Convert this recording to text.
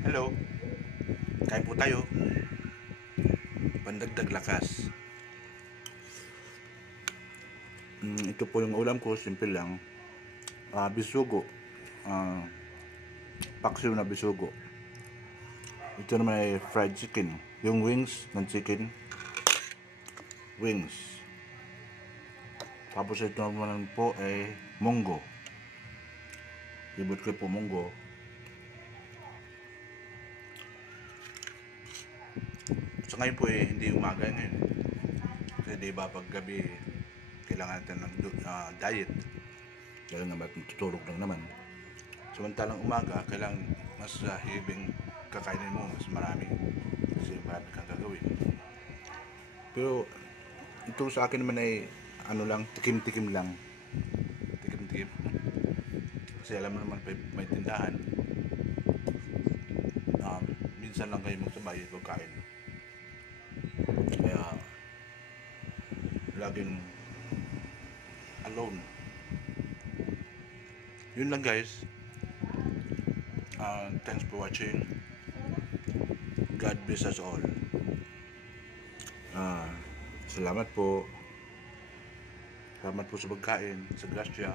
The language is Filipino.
Hello, kain po tayo. Pandagdag lakas. Ito po yung ulam ko, simple lang. Bisugo. Ah, Paksiw na bisugo. Ito naman ay fried chicken. Yung wings ng chicken. Wings. Tapos ito naman po ay munggo. Favorite ko po munggo. So ngayon po hindi umaga ngayon. Kasi di ba pag gabi kailangan natin ng diet. Dahil naman tutulog lang naman. Samantalang umaga, kailangan mas hibing kakainin mo, mas marami. Kasi marami kang gagawin. Pero ito sa akin naman ay ano lang, tikim-tikim lang. Tikim-tikim. Kasi alam mo naman may tindahan. Minsan lang kayo magsabay pagkain. Kaya laging alone. Yun lang guys. Thanks for watching. God bless us all. Salamat po. Salamat po sa pagkain, sa grasya.